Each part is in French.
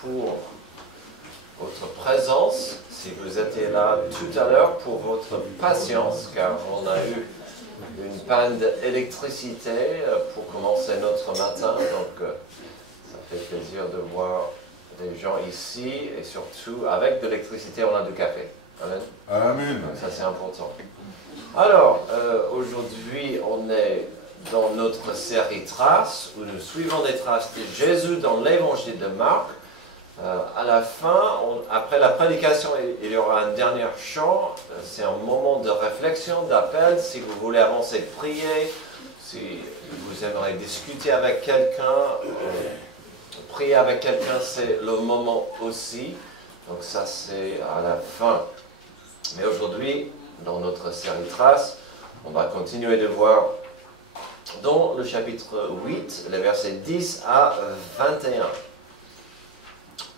pour votre présence, si vous étiez là tout à l'heure, pour votre patience, car on a eu une panne d'électricité pour commencer notre matin, donc ça fait plaisir de voir des gens ici, et surtout, avec de l'électricité, on a du café. Amen. Amen. Donc ça, c'est important. Alors, aujourd'hui, on est dans notre série Traces, où nous suivons des traces de Jésus dans l'évangile de Marc. À la fin, après la prédication, il y aura un dernier chant. C'est un moment de réflexion, d'appel. Si vous voulez avancer, prier. Si vous aimeriez discuter avec quelqu'un, prier avec quelqu'un, c'est le moment aussi. Donc ça, c'est à la fin. Mais aujourd'hui, dans notre série Traces, on va continuer de voir dans le chapitre 8, les versets 10 à 21.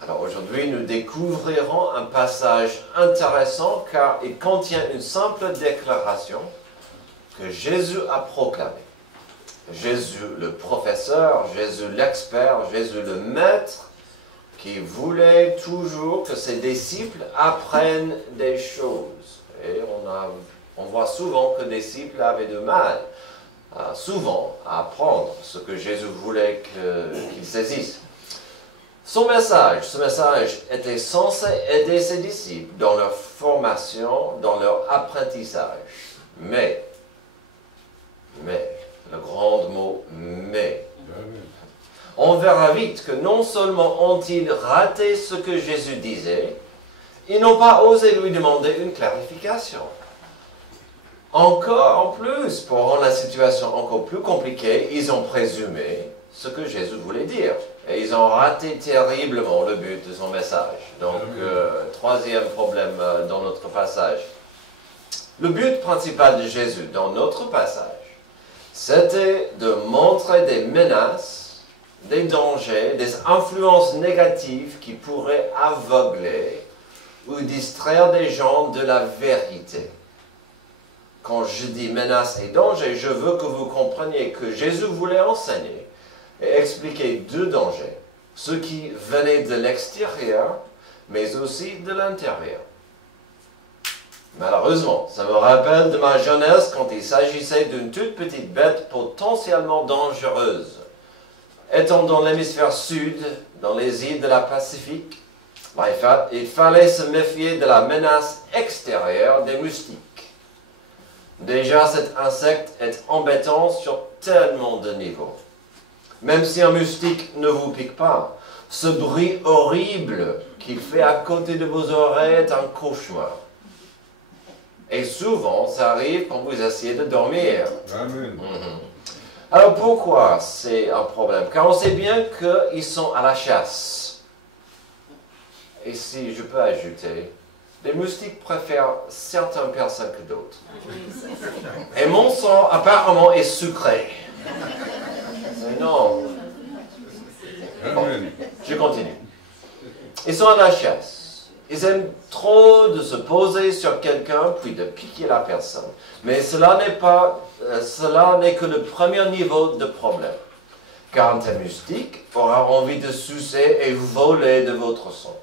Alors aujourd'hui, nous découvrirons un passage intéressant car il contient une simple déclaration que Jésus a proclamée. Jésus le professeur, Jésus l'expert, Jésus le maître, qui voulait toujours que ses disciples apprennent des choses. Et on voit souvent que les disciples avaient du mal, souvent, à apprendre ce que Jésus voulait qu'ils saisissent. Ce message était censé aider ses disciples dans leur formation, dans leur apprentissage. Mais, le grand mot « mais », on verra vite que non seulement ont-ils raté ce que Jésus disait, ils n'ont pas osé lui demander une clarification. Encore en plus, pour rendre la situation encore plus compliquée, ils ont présumé ce que Jésus voulait dire. Et ils ont raté terriblement le but de son message. Donc, troisième problème dans notre passage. Le but principal de Jésus dans notre passage, c'était de montrer des menaces, des dangers, des influences négatives qui pourraient aveugler ou distraire des gens de la vérité. Quand je dis menaces et dangers, je veux que vous compreniez que Jésus voulait enseigner et expliquer deux dangers, ceux qui venaient de l'extérieur, mais aussi de l'intérieur. Malheureusement, ça me rappelle de ma jeunesse quand il s'agissait d'une toute petite bête potentiellement dangereuse. Étant dans l'hémisphère sud, dans les îles de la Pacifique, il fallait se méfier de la menace extérieure des moustiques. Déjà, cet insecte est embêtant sur tellement de niveaux. Même si un moustique ne vous pique pas, ce bruit horrible qu'il fait à côté de vos oreilles est un cauchemar. Et souvent, ça arrive quand vous essayez de dormir. Amen. Alors pourquoi c'est un problème? Car on sait bien qu'ils sont à la chasse. Et si je peux ajouter, les moustiques préfèrent certaines personnes que d'autres. Et mon sang, apparemment, est sucré. Mais non. Bon, je continue. Ils sont à la chasse. Ils aiment trop de se poser sur quelqu'un puis de piquer la personne. Mais cela n'est que le premier niveau de problème. Car un tel moustique aura envie de sucer et voler de votre sang.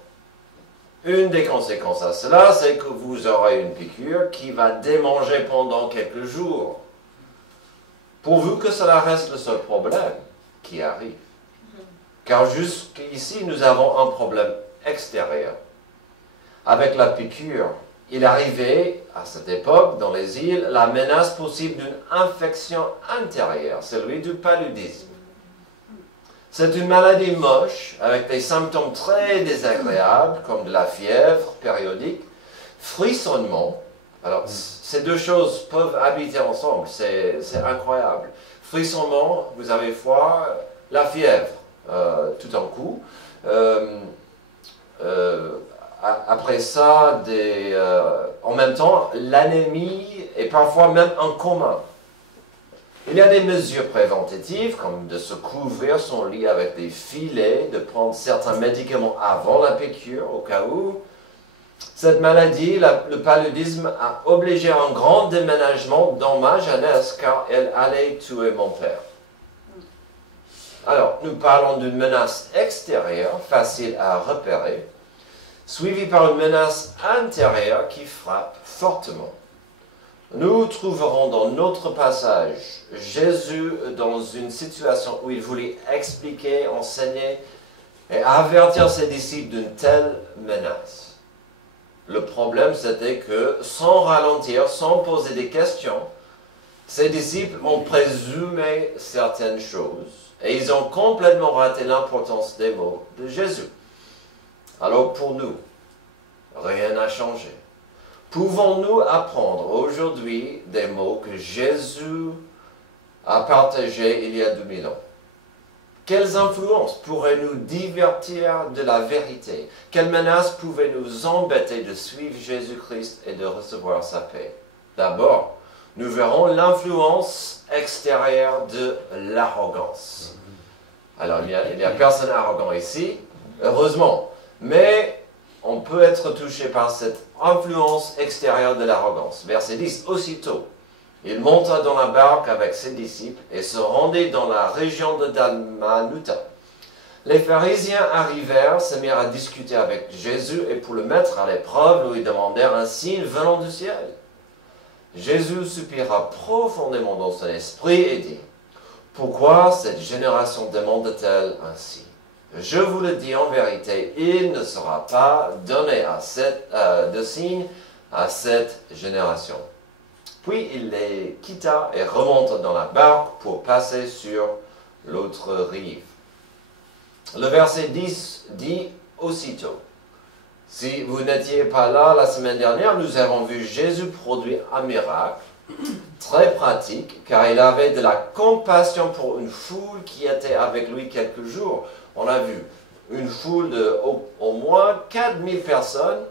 Une des conséquences à cela, c'est que vous aurez une piqûre qui va démanger pendant quelques jours. Pourvu que cela reste le seul problème qui arrive. Car jusqu'ici, nous avons un problème extérieur. Avec la piqûre, il arrivait, à cette époque, dans les îles, la menace possible d'une infection intérieure, celui du paludisme. C'est une maladie moche, avec des symptômes très désagréables, comme de la fièvre périodique, frissonnement. Alors, ces deux choses peuvent habiter ensemble, c'est incroyable. Frissonnement, vous avez froid, la fièvre, tout d'un coup. Après ça, en même temps, l'anémie et parfois même un coma. Il y a des mesures préventatives, comme de se couvrir son lit avec des filets, de prendre certains médicaments avant la piqûre, au cas où. Cette maladie, le paludisme, a obligé un grand déménagement dans ma jeunesse, car elle allait tuer mon père. Alors, nous parlons d'une menace extérieure, facile à repérer, suivie par une menace intérieure qui frappe fortement. Nous trouverons dans notre passage Jésus dans une situation où il voulait expliquer, enseigner et avertir ses disciples d'une telle menace. Le problème, c'était que, sans ralentir, sans poser des questions, ses disciples ont présumé certaines choses et ils ont complètement raté l'importance des mots de Jésus. Alors pour nous, rien n'a changé. Pouvons-nous apprendre aujourd'hui des mots que Jésus a partagés il y a 2000 ans? Quelles influences pourraient nous divertir de la vérité? Quelles menaces pouvaient nous embêter de suivre Jésus-Christ et de recevoir sa paix? D'abord, nous verrons l'influence extérieure de l'arrogance. Alors, il n'y a personne arrogant ici, heureusement, mais on peut être touché par cette influence extérieure de l'arrogance. Verset 10, aussitôt, il monta dans la barque avec ses disciples et se rendit dans la région de Dalmanuta. Les pharisiens arrivèrent, se mirent à discuter avec Jésus et pour le mettre à l'épreuve, lui demandèrent un signe venant du ciel. Jésus soupira profondément dans son esprit et dit, « Pourquoi cette génération demande-t-elle ainsi? Je vous le dis en vérité, il ne sera pas donné de signe à cette génération. » Puis il les quitta et remonta dans la barque pour passer sur l'autre rive. Le verset 10 dit aussitôt. Si vous n'étiez pas là la semaine dernière, nous avons vu Jésus produire un miracle très pratique, car il avait de la compassion pour une foule qui était avec lui quelques jours. On a vu une foule de au moins 4000 personnes.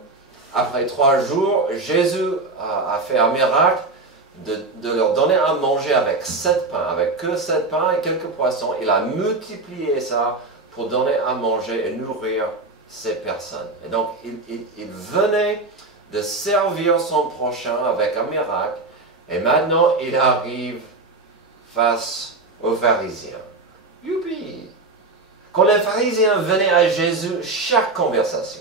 Après 3 jours, Jésus a fait un miracle de leur donner à manger avec 7 pains, avec que 7 pains et quelques poissons. Il a multiplié ça pour donner à manger et nourrir ces personnes. Et donc, il venait de servir son prochain avec un miracle, et maintenant, il arrive face aux pharisiens. Youpi! Quand les pharisiens venaient à Jésus, chaque conversation,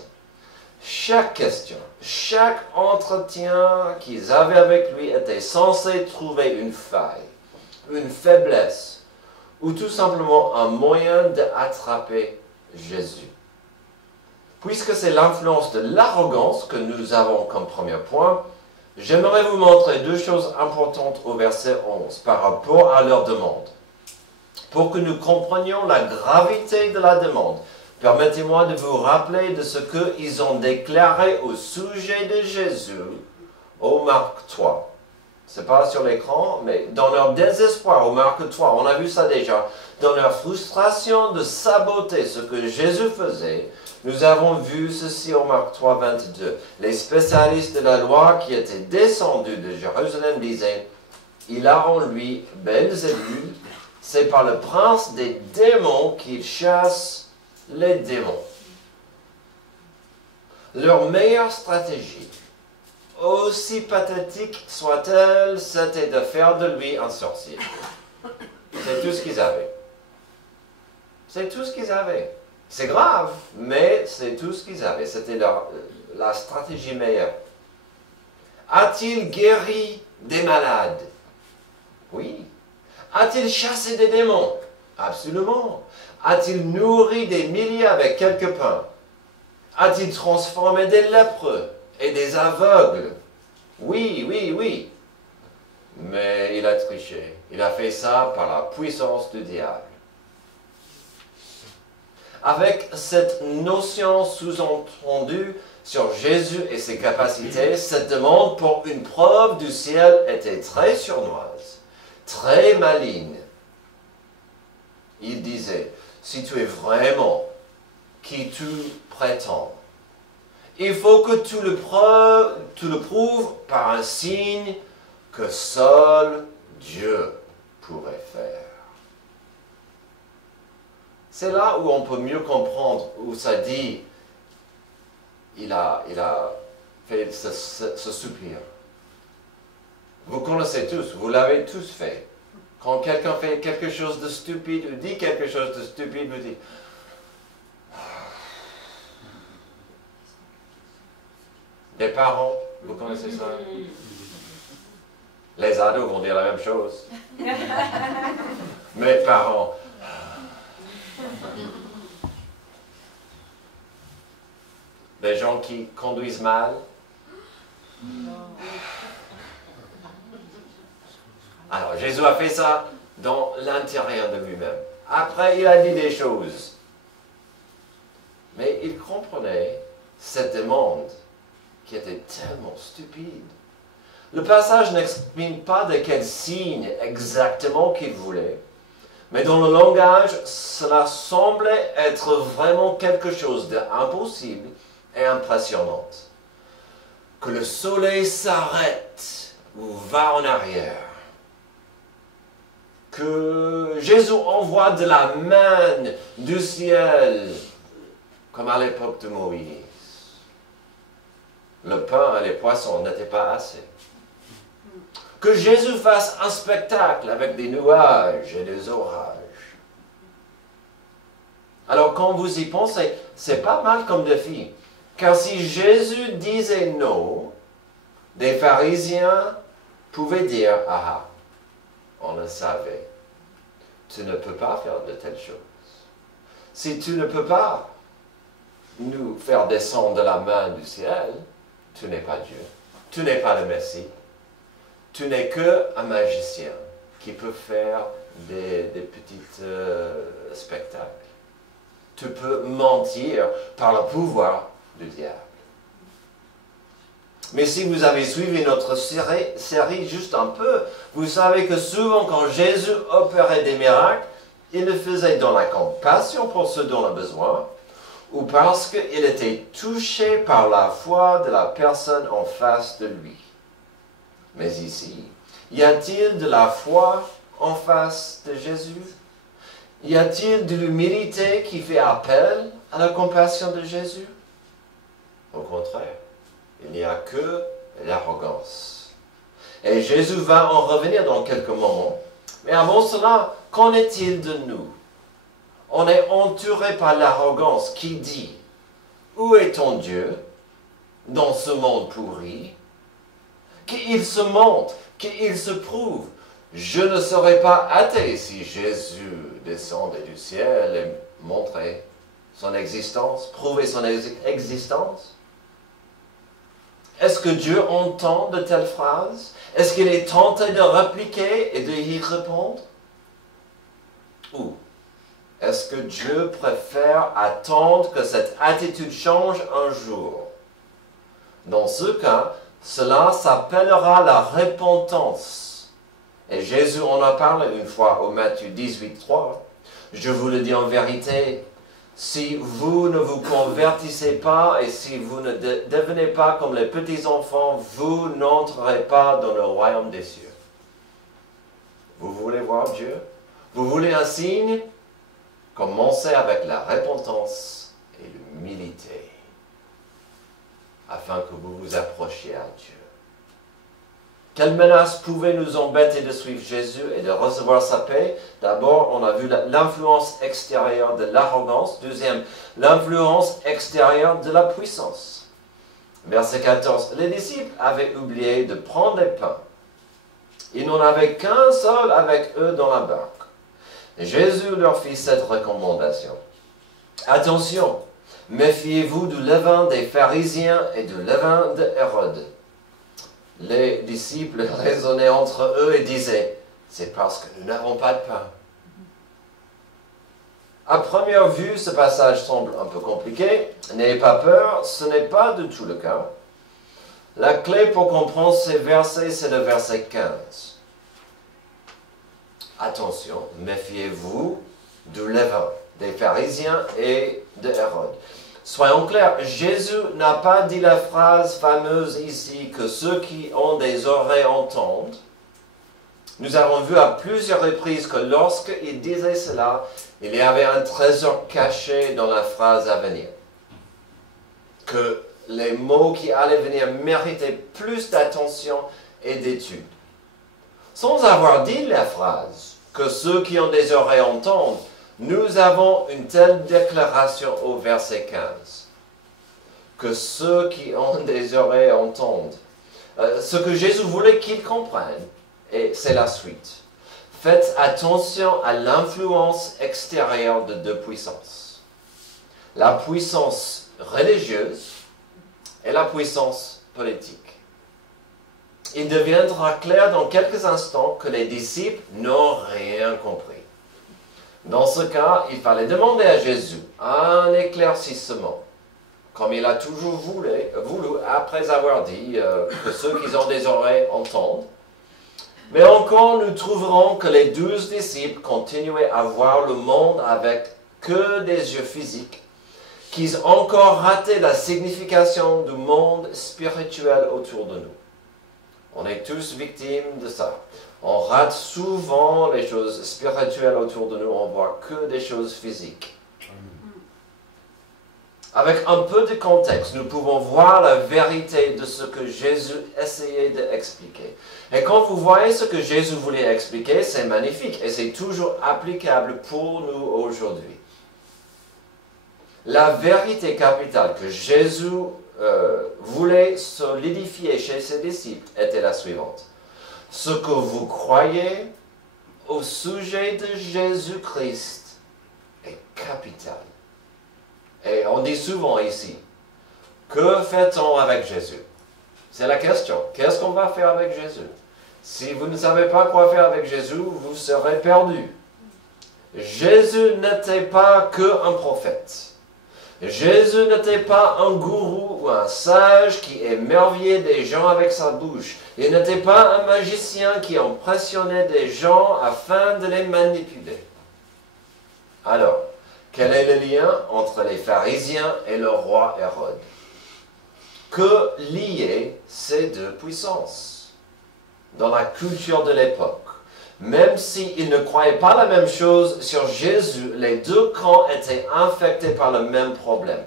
chaque question, chaque entretien qu'ils avaient avec lui était censé trouver une faille, une faiblesse, ou tout simplement un moyen d'attraper Jésus. Puisque c'est l'influence de l'arrogance que nous avons comme premier point, j'aimerais vous montrer 2 choses importantes au verset 11 par rapport à leur demande. Pour que nous comprenions la gravité de la demande, permettez-moi de vous rappeler de ce qu'ils ont déclaré au sujet de Jésus au Marc 3. Ce n'est pas sur l'écran, mais dans leur désespoir au Marc 3, on a vu ça déjà, dans leur frustration de saboter ce que Jésus faisait, nous avons vu ceci au Marc 3, 22. Les spécialistes de la loi qui étaient descendus de Jérusalem disaient, « Il a en lui Belzébul, c'est par le prince des démons qu'il chasse les démons. » Leur meilleure stratégie, aussi pathétique soit-elle, c'était de faire de lui un sorcier. C'est tout ce qu'ils avaient. C'est tout ce qu'ils avaient. C'est grave, mais c'est tout ce qu'ils avaient. C'était la stratégie meilleure. A-t-il guéri des malades? Oui. A-t-il chassé des démons? Absolument. A-t-il nourri des milliers avec quelques pains? A-t-il transformé des lépreux et des aveugles? Oui, oui, oui. Mais il a triché. Il a fait ça par la puissance du diable. Avec cette notion sous-entendue sur Jésus et ses capacités, cette demande pour une preuve du ciel était très sournoise, très maligne. Il disait, si tu es vraiment qui tu prétends, il faut que tu le prouves par un signe que seul Dieu pourrait faire. C'est là où on peut mieux comprendre, où ça dit, il a fait ce soupir. Vous connaissez tous, vous l'avez tous fait. Quand quelqu'un fait quelque chose de stupide ou dit quelque chose de stupide, vous dites, des parents, vous connaissez ça? Les ados vont dire la même chose. Mes parents. Des gens qui conduisent mal. Alors, Jésus a fait ça dans l'intérieur de lui-même. Après, il a dit des choses. Mais il comprenait cette demande qui était tellement stupide. Le passage n'exprime pas de quel signe exactement qu'il voulait, mais dans le langage, cela semblait être vraiment quelque chose d'impossible et impressionnant. Que le soleil s'arrête ou va en arrière. Que Jésus envoie de la manne du ciel, comme à l'époque de Moïse. Le pain et les poissons n'étaient pas assez. Que Jésus fasse un spectacle avec des nuages et des orages. Alors quand vous y pensez, c'est pas mal comme défi. Car si Jésus disait non, des pharisiens pouvaient dire, ah, on le savait, tu ne peux pas faire de telles choses. Si tu ne peux pas nous faire descendre de la main du ciel, tu n'es pas Dieu, tu n'es pas le Messie, tu n'es qu'un magicien qui peut faire des petits spectacles. Tu peux mentir par le pouvoir du diable. Mais si vous avez suivi notre série juste un peu, vous savez que souvent quand Jésus opérait des miracles, il le faisait dans la compassion pour ceux dont on a besoin, ou parce qu'il était touché par la foi de la personne en face de lui. Mais ici, y a-t-il de la foi en face de Jésus? Y a-t-il de l'humilité qui fait appel à la compassion de Jésus? Au contraire, il n'y a que l'arrogance. Et Jésus va en revenir dans quelques moments. Mais avant cela, qu'en est-il de nous? On est entouré par l'arrogance qui dit, où est ton Dieu dans ce monde pourri? Qu'il se montre, qu'il se prouve. Je ne serais pas athée si Jésus descendait du ciel et montrait son existence, prouvait son existence. Est-ce que Dieu entend de telles phrases? Est-ce qu'il est tenté de répliquer et de y répondre? Ou est-ce que Dieu préfère attendre que cette attitude change un jour? Dans ce cas, cela s'appellera la repentance. Et Jésus en a parlé une fois au Matthieu 18, 3. Je vous le dis en vérité, si vous ne vous convertissez pas et si vous ne devenez pas comme les petits enfants, vous n'entrerez pas dans le royaume des cieux. Vous voulez voir Dieu? Vous voulez un signe? Commencez avec la repentance et l'humilité, afin que vous vous approchiez à Dieu. Quelle menace pouvait nous embêter de suivre Jésus et de recevoir sa paix? D'abord, on a vu l'influence extérieure de l'arrogance. Deuxième, l'influence extérieure de la puissance. Verset 14. Les disciples avaient oublié de prendre les pains. Ils n'en avaient qu'un seul avec eux dans la barque. Et Jésus leur fit cette recommandation. Attention, méfiez-vous du levain des pharisiens et du levain de Hérode. Les disciples raisonnaient entre eux et disaient, c'est parce que nous n'avons pas de pain. À première vue, ce passage semble un peu compliqué. N'ayez pas peur, ce n'est pas du tout le cas. La clé pour comprendre ces versets, c'est le verset 15. Attention, méfiez-vous du levain des pharisiens et de Hérode. Soyons clairs, Jésus n'a pas dit la phrase fameuse ici que ceux qui ont des oreilles entendent. Nous avons vu à plusieurs reprises que lorsqu'il disait cela, il y avait un trésor caché dans la phrase à venir. Que les mots qui allaient venir méritaient plus d'attention et d'étude. Sans avoir dit la phrase, que ceux qui ont des oreilles entendent, nous avons une telle déclaration au verset 15. Que ceux qui ont des oreilles entendent. Ce que Jésus voulait qu'ils comprennent, et c'est la suite. Faites attention à l'influence extérieure de deux puissances. La puissance religieuse et la puissance politique. Il deviendra clair dans quelques instants que les disciples n'ont rien compris. Dans ce cas, il fallait demander à Jésus un éclaircissement, comme il a toujours voulu après avoir dit que ceux qui ont des oreilles entendent. Mais encore, nous trouverons que les 12 disciples continuaient à voir le monde avec que des yeux physiques, qu'ils ont encore raté la signification du monde spirituel autour de nous. On est tous victimes de ça. On rate souvent les choses spirituelles autour de nous, on voit que des choses physiques. Avec un peu de contexte, nous pouvons voir la vérité de ce que Jésus essayait d'expliquer. Et quand vous voyez ce que Jésus voulait expliquer, c'est magnifique et c'est toujours applicable pour nous aujourd'hui. La vérité capitale que Jésus voulait solidifier chez ses disciples était la suivante. Ce que vous croyez au sujet de Jésus-Christ est capital. Et on dit souvent ici, que fait-on avec Jésus? C'est la question. Qu'est-ce qu'on va faire avec Jésus? Si vous ne savez pas quoi faire avec Jésus, vous serez perdu. Jésus n'était pas qu'un prophète. Jésus n'était pas un gourou ou un sage qui émerveillait des gens avec sa bouche. Il n'était pas un magicien qui impressionnait des gens afin de les manipuler. Alors, quel est le lien entre les pharisiens et le roi Hérode? Que liaient ces deux puissances dans la culture de l'époque? Même s'ils ne croyaient pas la même chose sur Jésus, les deux camps étaient infectés par le même problème.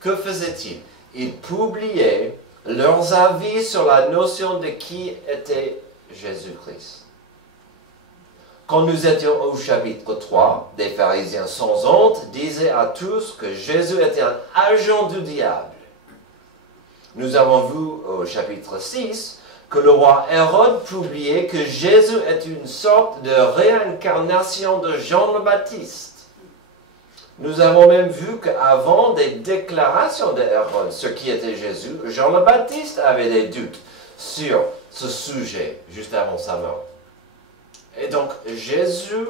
Que faisaient-ils? Ils publiaient leurs avis sur la notion de qui était Jésus-Christ. Quand nous étions au chapitre 3, des pharisiens sans honte disaient à tous que Jésus était un agent du diable. Nous avons vu au chapitre 6 que le roi Hérode publiait que Jésus est une sorte de réincarnation de Jean le Baptiste. Nous avons même vu qu'avant des déclarations de Hérode sur qui était Jésus, Jean le Baptiste avait des doutes sur ce sujet juste avant sa mort. Et donc Jésus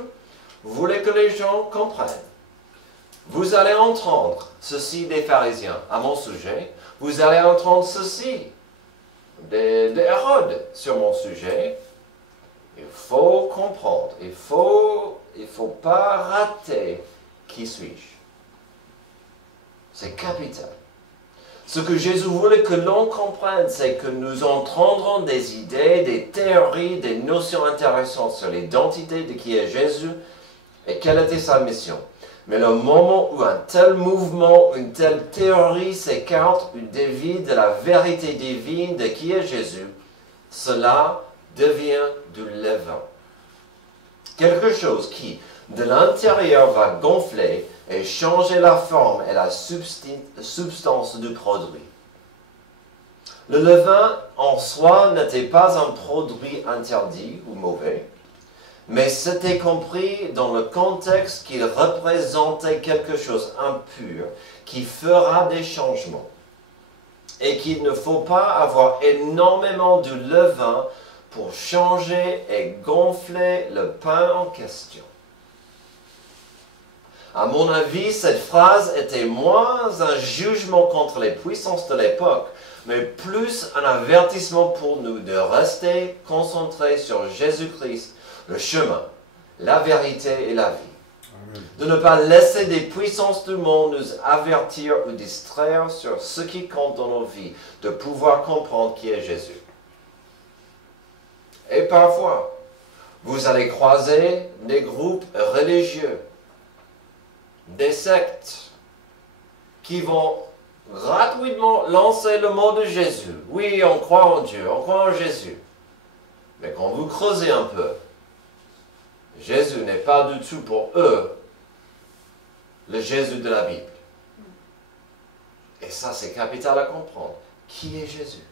voulait que les gens comprennent. Vous allez entendre ceci des pharisiens à mon sujet, vous allez entendre ceci d'Hérode sur mon sujet. Il faut comprendre, il faut pas rater qui suis-je. C'est capital. Ce que Jésus voulait que l'on comprenne, c'est que nous entendrons des idées, des théories, des notions intéressantes sur l'identité de qui est Jésus et quelle était sa mission. Mais le moment où un tel mouvement, une telle théorie s'écarte ou dévie de la vérité divine de qui est Jésus, cela devient du levain. Quelque chose qui, de l'intérieur, va gonfler et changer la forme et la substance du produit. Le levain en soi n'était pas un produit interdit ou mauvais, mais c'était compris dans le contexte qu'il représentait quelque chose d'impur qui fera des changements et qu'il ne faut pas avoir énormément de levain pour changer et gonfler le pain en question. À mon avis, cette phrase était moins un jugement contre les puissances de l'époque, mais plus un avertissement pour nous de rester concentrés sur Jésus-Christ, le chemin, la vérité et la vie. Amen. De ne pas laisser des puissances du monde nous avertir ou distraire sur ce qui compte dans nos vies, de pouvoir comprendre qui est Jésus. Et parfois, vous allez croiser des groupes religieux, des sectes qui vont gratuitement lancer le mot de Jésus. Oui, on croit en Dieu, on croit en Jésus. Mais quand vous creusez un peu, Jésus n'est pas du tout pour eux le Jésus de la Bible. Et ça, c'est capital à comprendre. Qui est Jésus?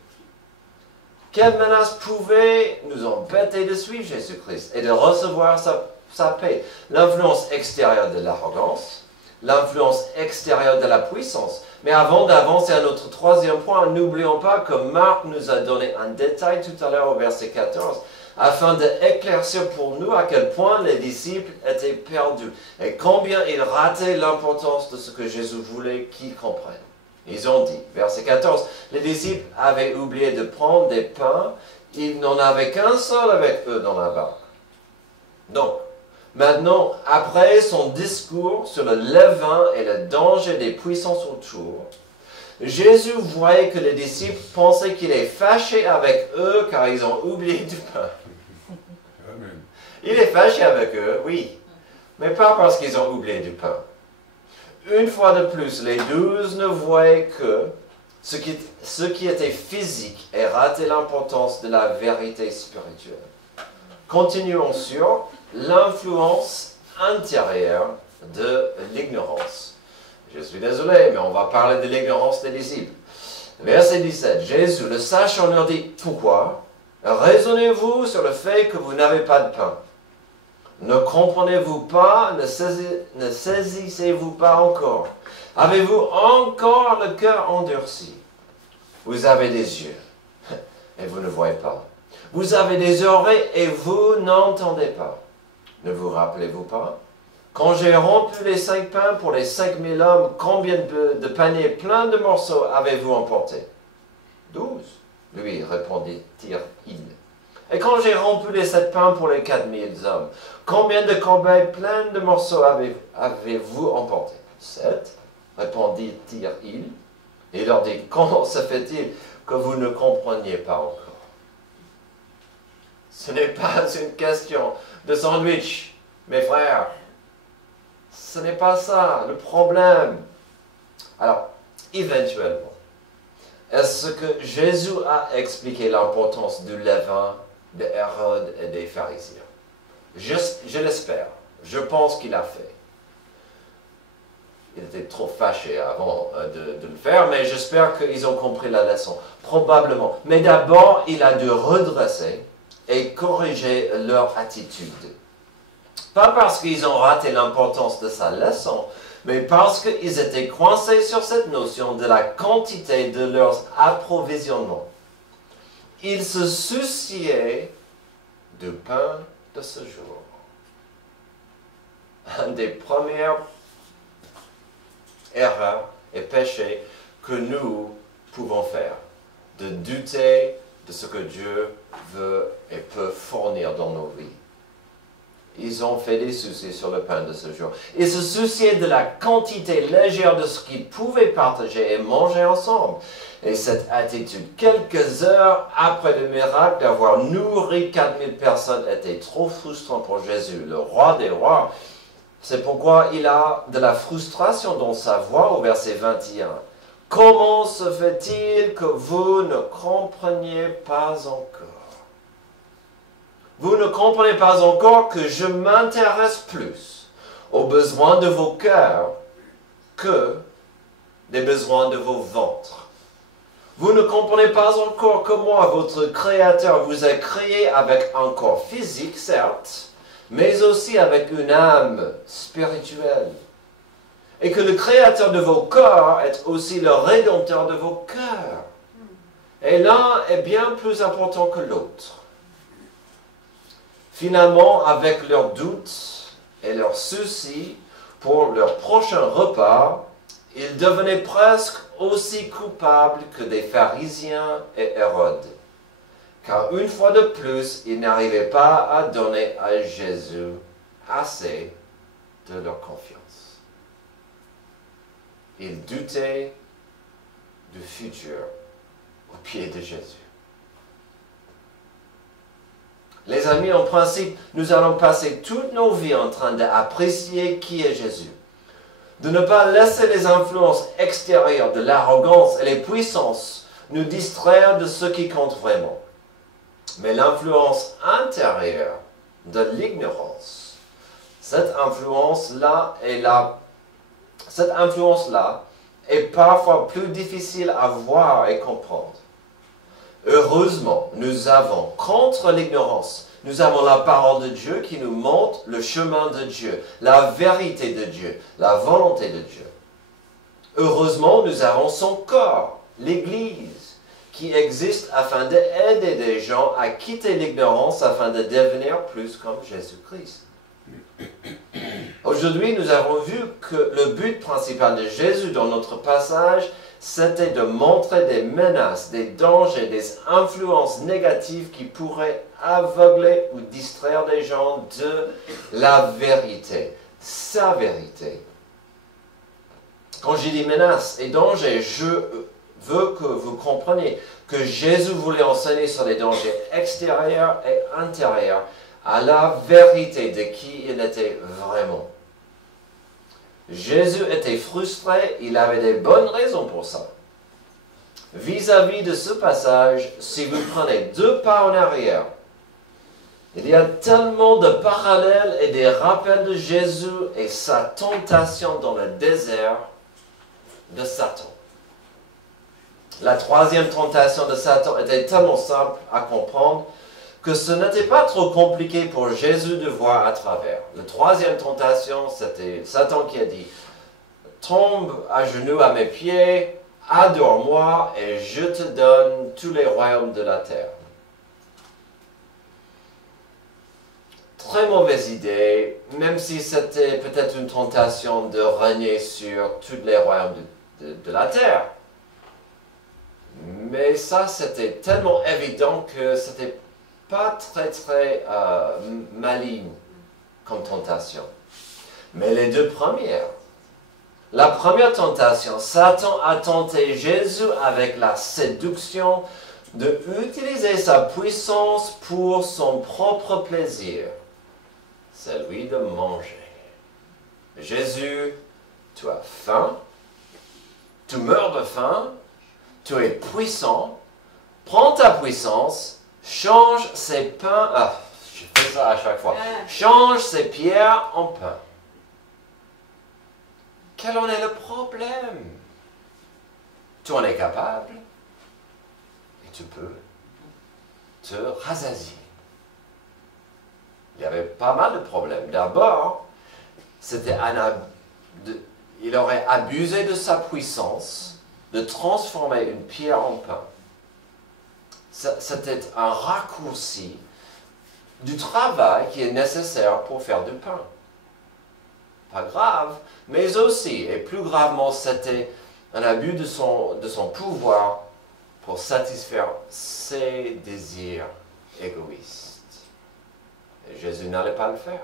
Quelle menace pouvait nous empêcher de suivre Jésus-Christ et de recevoir sa paix? L'influence extérieure de l'arrogance, l'influence extérieure de la puissance. Mais avant d'avancer à notre troisième point, n'oublions pas que Marc nous a donné un détail tout à l'heure au verset 14, afin d'éclaircir pour nous à quel point les disciples étaient perdus et combien ils rataient l'importance de ce que Jésus voulait qu'ils comprennent. Ils ont dit, verset 14, les disciples avaient oublié de prendre des pains, ils n'en avaient qu'un seul avec eux dans la barque. Donc, maintenant, après son discours sur le levain et le danger des puissances autour, Jésus voyait que les disciples pensaient qu'il est fâché avec eux car ils ont oublié du pain. Amen. Il est fâché avec eux, oui, mais pas parce qu'ils ont oublié du pain. Une fois de plus, les 12 ne voyaient que ce qui était physique et rataient l'importance de la vérité spirituelle. Continuons sur l'influence intérieure de l'ignorance. Je suis désolé, mais on va parler de l'ignorance des disciples. Verset 17, Jésus, le sachant, leur dit, pourquoi raisonnez-vous sur le fait que vous n'avez pas de pain? Ne comprenez-vous pas, ne saisissez-vous pas encore? Avez-vous encore le cœur endurci? Vous avez des yeux, et vous ne voyez pas. Vous avez des oreilles, et vous n'entendez pas. Ne vous rappelez-vous pas? Quand j'ai rompu les 5 pains pour les 5000 hommes, combien de paniers pleins de morceaux avez-vous emporté? 12, lui répondit-il. Et quand j'ai rompu les 7 pains pour les 4000 hommes, combien de corbeilles pleines de morceaux avez-vous emporté? 7, répondit-il. Et il leur dit, comment se fait-il que vous ne compreniez pas encore? Ce n'est pas une question de sandwich, mes frères. Ce n'est pas ça le problème. Alors, éventuellement, est-ce que Jésus a expliqué l'importance du levain de Hérode et des pharisiens? Je l'espère. Je pense qu'il a fait. Il était trop fâché avant de le faire, mais j'espère qu'ils ont compris la leçon. Probablement. Mais d'abord, il a dû redresser et corriger leur attitude. Pas parce qu'ils ont raté l'importance de sa leçon, mais parce qu'ils étaient coincés sur cette notion de la quantité de leurs approvisionnements. Ils se souciaient du pain de ce jour. Un des premières erreurs et péchés que nous pouvons faire, de douter de ce que Dieu veut et peut fournir dans nos vies. Ils ont fait des soucis sur le pain de ce jour. Ils se souciaient de la quantité légère de ce qu'ils pouvaient partager et manger ensemble. Et cette attitude, quelques heures après le miracle d'avoir nourri 4000 personnes, était trop frustrant pour Jésus, le roi des rois. C'est pourquoi il a de la frustration dans sa voix au verset 21. Comment se fait-il que vous ne compreniez pas encore? Vous ne comprenez pas encore que je m'intéresse plus aux besoins de vos cœurs que des besoins de vos ventres. Vous ne comprenez pas encore que moi, votre Créateur, vous a créé avec un corps physique, certes, mais aussi avec une âme spirituelle. Et que le Créateur de vos corps est aussi le Rédempteur de vos cœurs. Et l'un est bien plus important que l'autre. Finalement, avec leurs doutes et leurs soucis pour leur prochain repas, ils devenaient presque aussi coupables que des pharisiens et Hérode. Car une fois de plus, ils n'arrivaient pas à donner à Jésus assez de leur confiance. Ils doutaient du futur au pied de Jésus. Les amis, en principe, nous allons passer toutes nos vies en train d'apprécier qui est Jésus. De ne pas laisser les influences extérieures de l'arrogance et les puissances nous distraire de ce qui compte vraiment. Mais l'influence intérieure de l'ignorance Cette influence-là est parfois plus difficile à voir et comprendre. Heureusement, nous avons, contre l'ignorance, nous avons la parole de Dieu qui nous montre le chemin de Dieu, la vérité de Dieu, la volonté de Dieu. Heureusement, nous avons son corps, l'Église, qui existe afin d'aider des gens à quitter l'ignorance afin de devenir plus comme Jésus-Christ. Aujourd'hui, nous avons vu que le but principal de Jésus dans notre passage, c'était de montrer des menaces, des dangers, des influences négatives qui pourraient aveugler ou distraire les gens de la vérité, sa vérité. Quand je dis menaces et dangers, je veux que vous compreniez que Jésus voulait enseigner sur les dangers extérieurs et intérieurs à la vérité de qui il était vraiment. Jésus était frustré, il avait des bonnes raisons pour ça. Vis-à-vis de ce passage, si vous prenez 2 pas en arrière, il y a tellement de parallèles et des rappels de Jésus et sa tentation dans le désert de Satan. La 3e tentation de Satan était tellement simple à comprendre que ce n'était pas trop compliqué pour Jésus de voir à travers. La 3e tentation, c'était Satan qui a dit « Tombe à genoux à mes pieds, adore-moi et je te donne tous les royaumes de la terre. » Très mauvaise idée, même si c'était peut-être une tentation de régner sur tous les royaumes de la terre. Mais ça, c'était tellement évident que c'était pas très maligne comme tentation. Mais les 2 premières. La première tentation, Satan a tenté Jésus avec la séduction d'utiliser sa puissance pour son propre plaisir, celui de manger. Jésus, tu as faim, tu meurs de faim, tu es puissant, prends ta puissance, change ces pains, je fais ça à chaque fois, change ces pierres en pain. Quel en est le problème? Tu en es capable et tu peux te rassasier. Il y avait pas mal de problèmes. D'abord, il aurait abusé de sa puissance de transformer une pierre en pain. C'était un raccourci du travail qui est nécessaire pour faire du pain. Pas grave, mais aussi, et plus gravement, c'était un abus de son pouvoir pour satisfaire ses désirs égoïstes. Et Jésus n'allait pas le faire.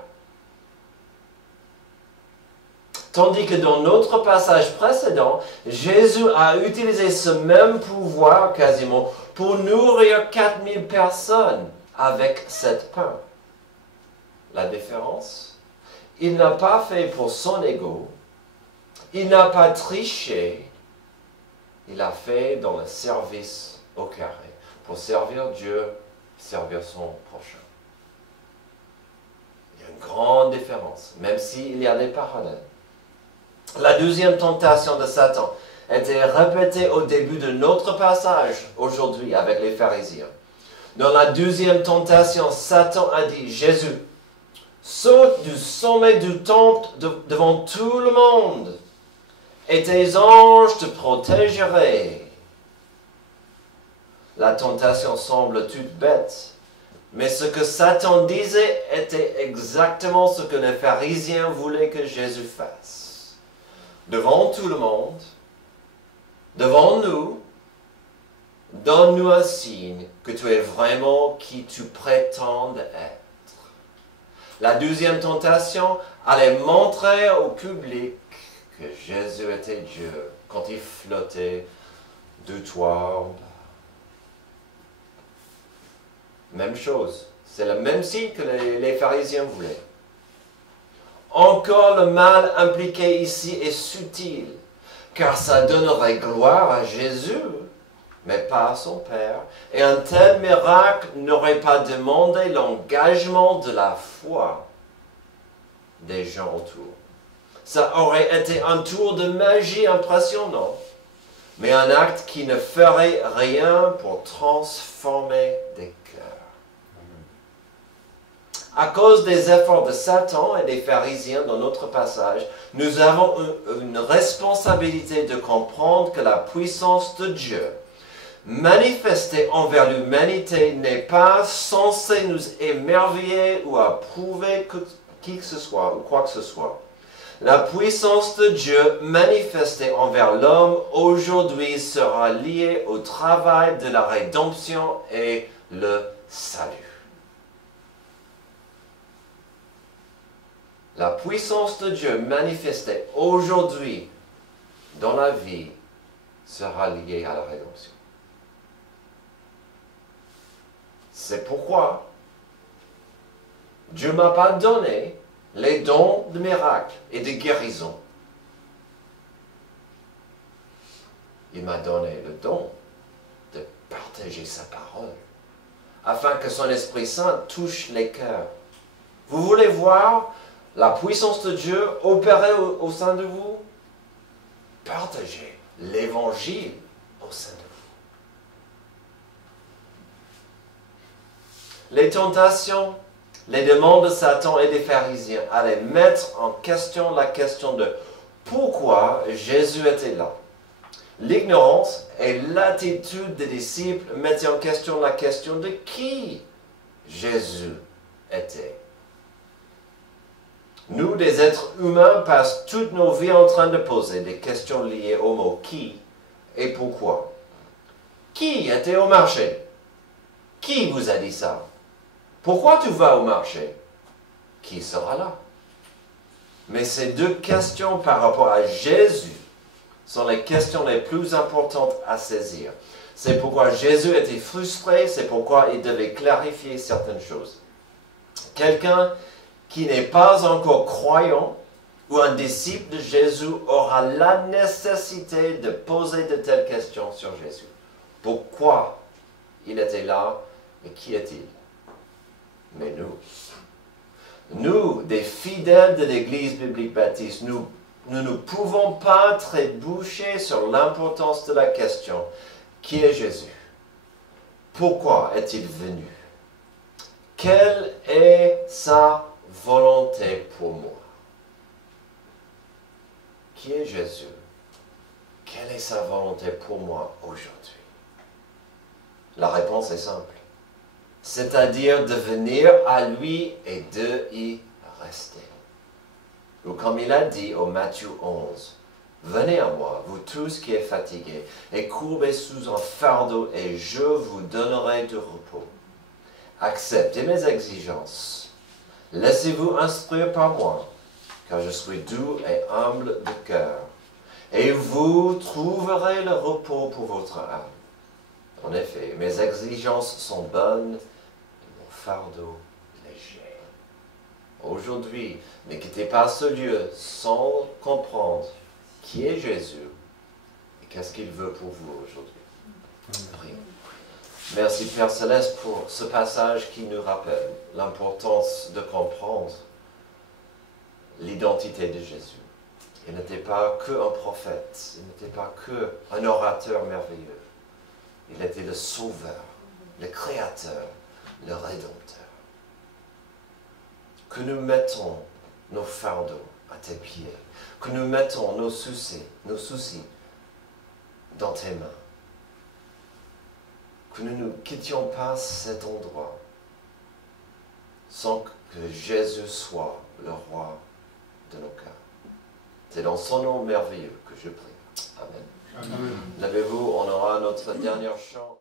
Tandis que dans notre passage précédent, Jésus a utilisé ce même pouvoir quasiment pour nourrir 4000 personnes avec 7 pains. La différence? Il n'a pas fait pour son ego, il n'a pas triché, il a fait dans le service au carré, pour servir Dieu, servir son prochain. Il y a une grande différence, même s'il y a des parallèles. La 2e tentation de Satan était répétée au début de notre passage aujourd'hui avec les pharisiens. Dans la 2e tentation, Satan a dit, Jésus, saute du sommet du temple devant tout le monde, et tes anges te protégeraient. La tentation semble toute bête, mais ce que Satan disait était exactement ce que les pharisiens voulaient que Jésus fasse. Devant tout le monde, devant nous, donne-nous un signe que tu es vraiment qui tu prétends être. La 2e tentation allait montrer au public que Jésus était Dieu quand il flottait de toit en bas. Même chose, c'est le même signe que les pharisiens voulaient. Encore le mal impliqué ici est subtil, car ça donnerait gloire à Jésus, mais pas à son Père. Et un tel miracle n'aurait pas demandé l'engagement de la foi des gens autour. Ça aurait été un tour de magie impressionnant, mais un acte qui ne ferait rien pour transformer des cœurs. À cause des efforts de Satan et des pharisiens dans notre passage, nous avons une responsabilité de comprendre que la puissance de Dieu manifestée envers l'humanité n'est pas censée nous émerveiller ou approuver qui que ce soit ou quoi que ce soit. La puissance de Dieu manifestée envers l'homme aujourd'hui sera liée au travail de la rédemption et le salut. La puissance de Dieu manifestée aujourd'hui dans la vie sera liée à la rédemption. C'est pourquoi Dieu ne m'a pas donné les dons de miracles et de guérison. Il m'a donné le don de partager sa parole, afin que son Esprit Saint touche les cœurs. Vous voulez voir la puissance de Dieu opérer au sein de vous? Partagez l'Évangile au sein de vous. Les tentations, les demandes de Satan et des pharisiens allaient mettre en question la question de pourquoi Jésus était là. L'ignorance et l'attitude des disciples mettaient en question la question de qui Jésus était. Nous, des êtres humains, passons toutes nos vies en train de poser des questions liées au mot qui et pourquoi. Qui était au marché? Qui vous a dit ça? Pourquoi tu vas au marché? Qui sera là? Mais ces deux questions par rapport à Jésus sont les questions les plus importantes à saisir. C'est pourquoi Jésus était frustré, c'est pourquoi il devait clarifier certaines choses. Quelqu'un qui n'est pas encore croyant ou un disciple de Jésus aura la nécessité de poser de telles questions sur Jésus. Pourquoi il était là et qui est-il? Mais nous, des fidèles de l'Église biblique baptiste, nous ne pouvons pas trébucher sur l'importance de la question. Qui est Jésus? Pourquoi est-il venu? Quelle est sa volonté pour moi? Qui est Jésus? Quelle est sa volonté pour moi aujourd'hui? La réponse est simple. C'est-à-dire de venir à lui et de y rester. Ou comme il a dit au Matthieu 11, « Venez à moi, vous tous qui êtes fatigués, et courbés sous un fardeau, et je vous donnerai du repos. Acceptez mes exigences. Laissez-vous instruire par moi, car je suis doux et humble de cœur, et vous trouverez le repos pour votre âme. En effet, mes exigences sont bonnes, fardeau léger. » Aujourd'hui, ne quittez pas ce lieu sans comprendre qui est Jésus et qu'est-ce qu'il veut pour vous aujourd'hui. Prions. Merci Père Céleste pour ce passage qui nous rappelle l'importance de comprendre l'identité de Jésus. Il n'était pas qu'un prophète, il n'était pas qu'un orateur merveilleux. Il était le Sauveur, le Créateur, le Rédempteur. Que nous mettons nos fardeaux à tes pieds, que nous mettons nos soucis dans tes mains, que nous ne quittions pas cet endroit sans que Jésus soit le roi de nos cœurs. C'est dans son nom merveilleux que je prie. Amen. Amen. Levez-vous, on aura notre dernier chant.